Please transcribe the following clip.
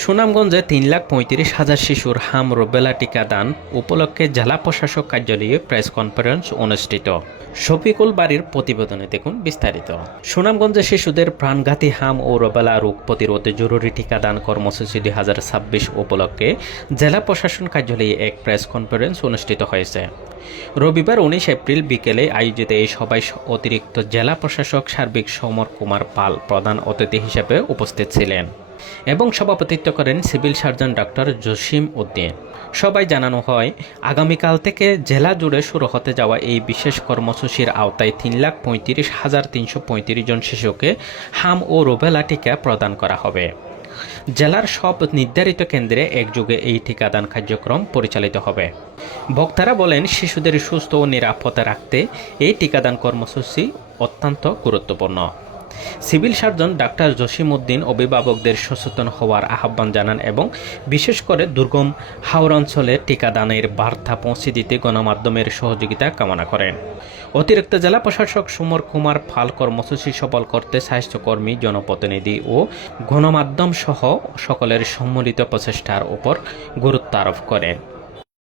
সুনামগঞ্জে ৩,৩৫,০০০ শিশুর হাম রুবেলা টিকাদান উপলক্ষে জেলা প্রশাসক কার্যালয়ে প্রেস কনফারেন্স অনুষ্ঠিত। শফিকুল বাড়ির প্রতিবেদনে দেখুন বিস্তারিত। সুনামগঞ্জে শিশুদের প্রাণঘাতী হাম ও রুবেলা রোগ প্রতিরোধে জরুরি টিকাদান কর্মসূচি ২০২৬ উপলক্ষে জেলা প্রশাসন কার্যালয়ে এক প্রেস কনফারেন্স অনুষ্ঠিত হয়েছে। রবিবার ১৯ এপ্রিল বিকেলে আয়োজিত এই সভায় অতিরিক্ত জেলা প্রশাসক সার্বিক সমর কুমার পাল প্রধান অতিথি হিসেবে উপস্থিত ছিলেন এবং সভাপতিত্ব করেন civil surgeon doctor Jasim Uddin. সবাই জানানো হয়, আগামীকাল থেকে জেলা জুড়ে শুরু হতে যাওয়া এই বিশেষ কর্মসূচির আওতায় ৩,৩৫,৩৩৫ জন শিশুকে হাম ও রুবেলা টিকা প্রদান করা হবে। জেলার সব নির্ধারিত কেন্দ্রে একযোগে এই টিকাদান কার্যক্রম পরিচালিত হবে। বক্তারা বলেন, শিশুদের সুস্থ ও নিরাপদ রাখতে এই টিকাদান কর্মসূচি অত্যন্ত গুরুত্বপূর্ণ। Civil surgeon doctor Jasim Uddin অভিভাবকদের সচেতন হওয়ার আহ্বান জানান এবং বিশেষ করে দুর্গম হাওর অঞ্চলে টিকাদানের বার্তা পৌঁছে দিতে গণমাধ্যমের সহযোগিতা কামনা করেন। অতিরিক্ত জেলা প্রশাসক সমর কুমার পাল কর্মসূচি সফল করতে স্বাস্থ্যকর্মী, জনপ্রতিনিধি ও গণমাধ্যম সহ সকলের সম্মিলিত প্রচেষ্টার উপর গুরুত্ব আরোপ করেন।